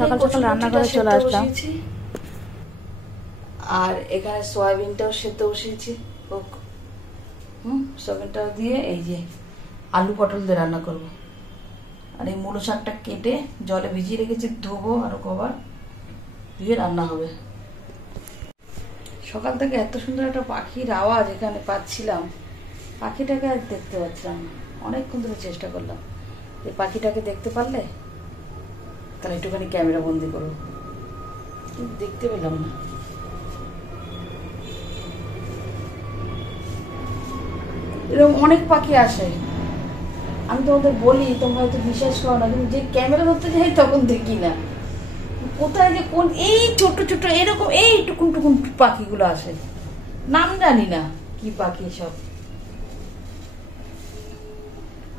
সকাল সকাল রান্নাঘরে চলে আসলাম। আর এখানে সয়াবিনটাও সেদ্ধ বসিয়েছি। সয়াবিনটা দিয়ে এই যে আলু পটল দিয়ে রান্না করব। আর এই মূলো শাকটা কেটে জলে ভিজিয়ে রেখেছি, ধোবো আরো কবার দিয়ে রান্না হবে। সকাল থেকে এত সুন্দর একটা পাখির আওয়াজ এখানে পাচ্ছিলাম, পাখিটাকে আর দেখতে পাচ্ছিলাম না। অনেকক্ষণ ধরে চেষ্টা করলাম, এই পাখিটাকে দেখতে পারলে তাহলে একটুখানি ক্যামেরা বন্দি করবো, কিন্তু দেখতে পেলাম না। এরকম অনেক পাখি আসে, আমি তোমাদের বলি তোমরা হয়তো বিশ্বাস করো না, কিন্তু যে ক্যামেরা ধরতে যাই তখন দেখি না কোথায় যে কোন এই ছোট ছোট এরকম এই টুকুন টুকুন পাখিগুলো আসে, নাম জানি না কি পাখি সব।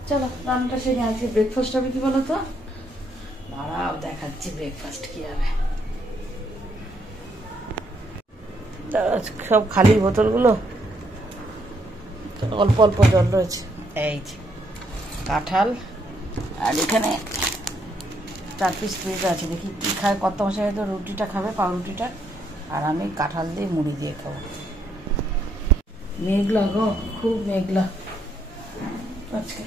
চলো রান্নাটা সেরে আজকে ব্রেকফাস্ট হবে কি বলো তো, দাঁড়াও দেখাচ্ছি ব্রেকফাস্ট কি হবে। সব খালি বোতলগুলো, অল্প অল্প জল রয়েছে। এই যে কাঁঠাল, আর এখানে 4 পিস পেঁয়াজ আছে, দেখি কি খায়। কত মাসে হয়তো রুটিটা খাবে, পাউরুটিটা, আর আমি কাঁঠাল দিয়ে মুড়ি দিয়ে খাবো। মেঘলা গো, খুব মেঘলা আজকে।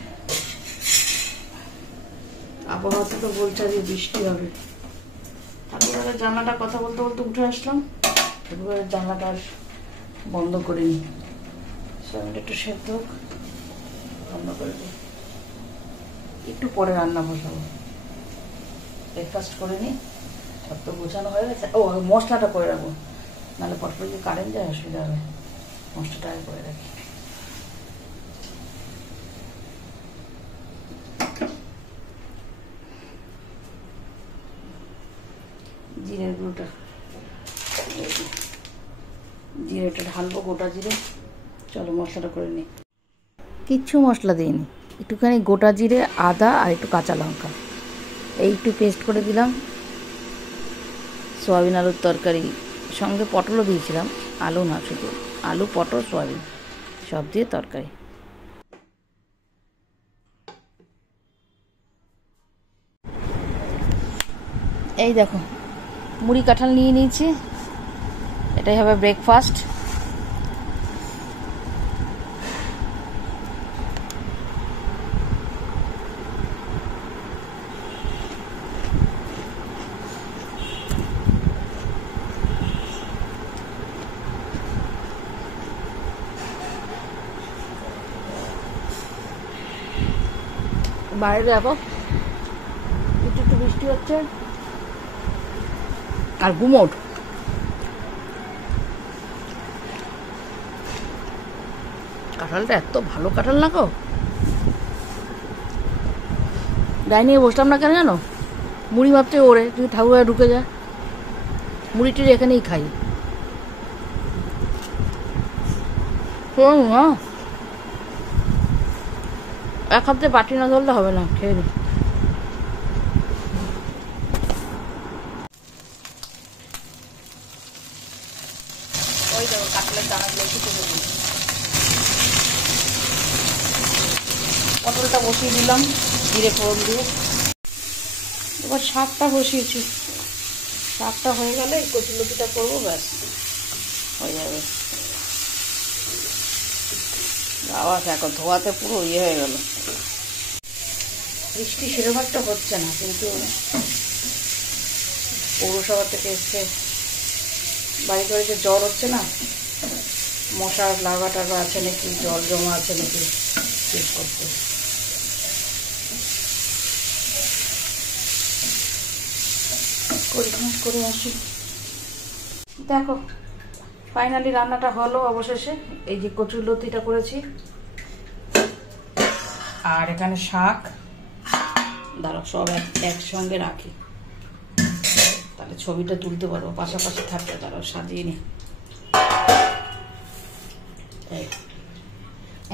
আবহাওয়াতে তো বলছে যে বৃষ্টি হবে। ঠাকুরের জানলাটা কথা বলতে বলতে উঠে আসলাম, ঠাকুরের জানলাটা বন্ধ করিনি। সয়াবিনটা একটু সেদ্ধ হোক, বন্ধ করে দিই, একটু পরে রান্না বসাবো। ব্রেকফাস্ট করে নিই, সব তো গোছানো হয়ে গেছে। ও মশলাটা করে রাখবো, নাহলে পটপট যদি কারেন্ট যায় অসুবিধা হবে। মশলাটা আগে করে রাখি। জিরের গুঁড়োটা, জিরেটা ঢালবো, গোটা জিরে। চলো মশলাটা করে নিই। কিচ্ছু মশলা দিইনি, একটুখানি গোটা জিরে, আদা আর একটু কাঁচা লঙ্কা, এই একটু পেস্ট করে দিলাম। সয়াবিন আলুর তরকারি, সঙ্গে পটলও দিয়েছিলাম, আলু না, শুধু আলু পটল সয়াবিন সব দিয়ে তরকারি। এই দেখো মুড়ি কাঁঠাল নিয়ে নিয়েছি, এটাই হবে ব্রেকফাস্ট। বাইরে দেখো একটু একটু বৃষ্টি হচ্ছে, আর গুমোট। কাঁঠালটা এত ভালো কাঁঠাল না গো, গায়ে নিয়ে বসলাম না কেন জানো, মুড়ি ভাবতে ওরে যদি ঠাকুর ঢুকে যায়, মুড়িটির এখানেই খাই। হ্যাঁ, এক হাতে বাটি না ধরলে হবে না, খেয়ে নি। ওই দেখো কাঁঠালের দানাগুলো একটু তুলে দিই। পটলটা বসিয়ে দিলাম জিরে ফোড়ন দিয়ে। এবার শাকটা বসিয়েছি, শাকটা হয়ে গেলে কচুলতিটা করবো, ব্যাস হয়ে যাবে। আবার এখন ধোয়াতে পুরো ইয়ে হয়ে গেল। বৃষ্টি সেরকম একটা হচ্ছে না, কিন্তু পৌরসভা থেকে এসছে বাড়িতে বাড়িতে জ্বর হচ্ছে না, মশার লার্ভা টার্ভা আছে নাকি, জল জমা আছে নাকি চেক করতে। করে আসি। দেখো ফাইনালি রান্নাটা হলো অবশেষে। এই যে কচুরলতিটা করেছি, আর এখানে শাক। দাঁড়াও সব একসঙ্গে রাখি, তাহলে ছবিটা তুলতে পারবো, পাশাপাশি থাকবে। দাঁড়াও সাজিয়ে নি।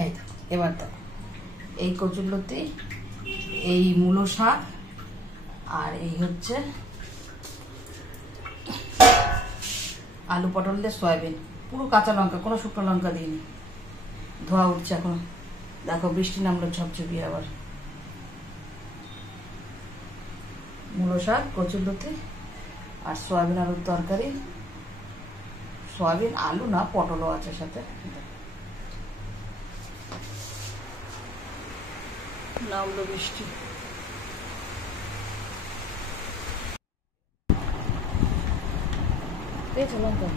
এই এবার দেখো এই কচুরলতি, এই মূলো শাক, আর এই হচ্ছে আলু পটল দিয়ে সয়াবিন, পুরো কাঁচা লঙ্কা, কোনো শুকনো লঙ্কা দিইনি। ধোয়া উঠছে এখন, দেখো বৃষ্টি নামলো ঝপঝপিয়ে। আবার মূলো শাক, কচুরলতি আর সয়াবিন আলুর তরকারি। সয়াবিন আলু না, পটলও আছে সাথে। নামলো বৃষ্টি। পেয়েছো লঙ্কা?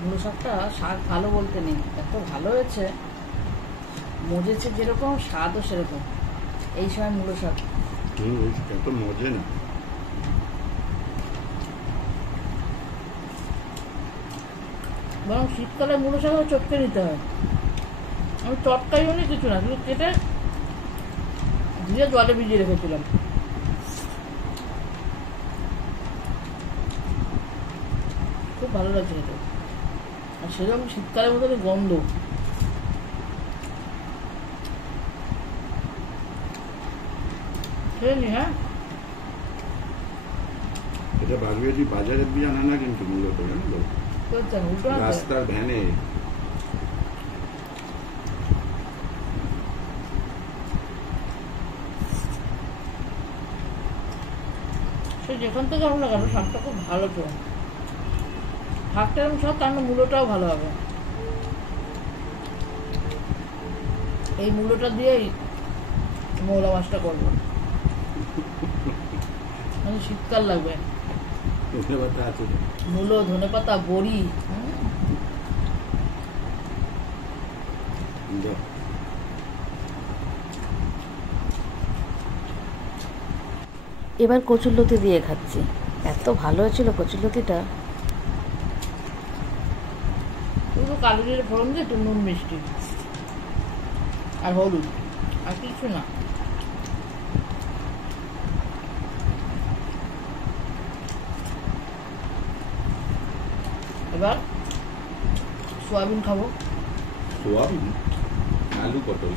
মূলো শাকটা শাক ভালো বলতে নেই, এত ভালো হয়েছে, মজেছে যেরকম স্বাদও সেরকম। এই সময় মূলো শাক এত মজে না। বরং শীতকালে মূলো শাক চটকে নিতে হয়। আমি চটকাইও নি কিছু না, শুধু কেটে ধীরে জলে ভিজিয়ে রেখেছিলাম। খুব ভালো লাগছে খেতে, আর সেরকম শীতকালের মতনই গন্ধ। খেয়ে নি। হ্যাঁ, এটা বাজারে দিয়ে আনা না কিন্তু মূলত, জানো তো, উল্টো আছে। রাস্তার ভ্যানে। সে যেখান থেকে হোক না কেন, শাকটা খুব ভালো তো। শাকটা এরকম সব, তার মূলোটাও ভালো হবে। এই মূলোটা দিয়েই মৌলা মাছটা করবো, মানে শীতকাল লাগবে। ধন্যবাদ আছে তো। মূলো, ধনেপাতা, বড়ি। বাহ। এবার কচুরলতি দিয়ে খাচ্ছি, এত ভালো হয়েছিল কচুরলতিটা। শুধু কালো জিরে ফোড়ন দিয়ে একটু নুন, মিষ্টি আর হলুদ, আর কিছু না। এবার সোয়াবিন খাবো। সোয়াবিন, আলু, পটল।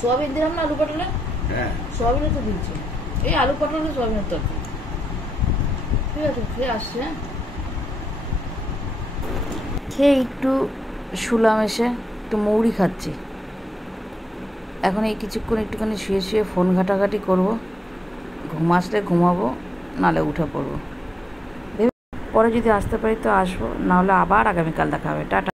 সোয়াবিন দিলাম না আলু পটলে? হ্যাঁ, সোয়াবিনও তো দিচ্ছি। এই আলু পটলে সোয়াবিনের তরকারি। ঠিক আছে, খেয়ে আসছে। হ্যাঁ, খেয়ে একটু শুলাম, এসে একটু মৌরি খাচ্ছি। এখন এই কিছুক্ষণ একটুখানি শুয়ে শুয়ে ফোন ঘাটাঘাটি করবো, ঘুম আসলে ঘুমাবো, নালে উঠে পড়বো। পরে যদি আসতে পারি তো আসবো, নাহলে আবার আগামীকাল দেখা হবে। টাটা।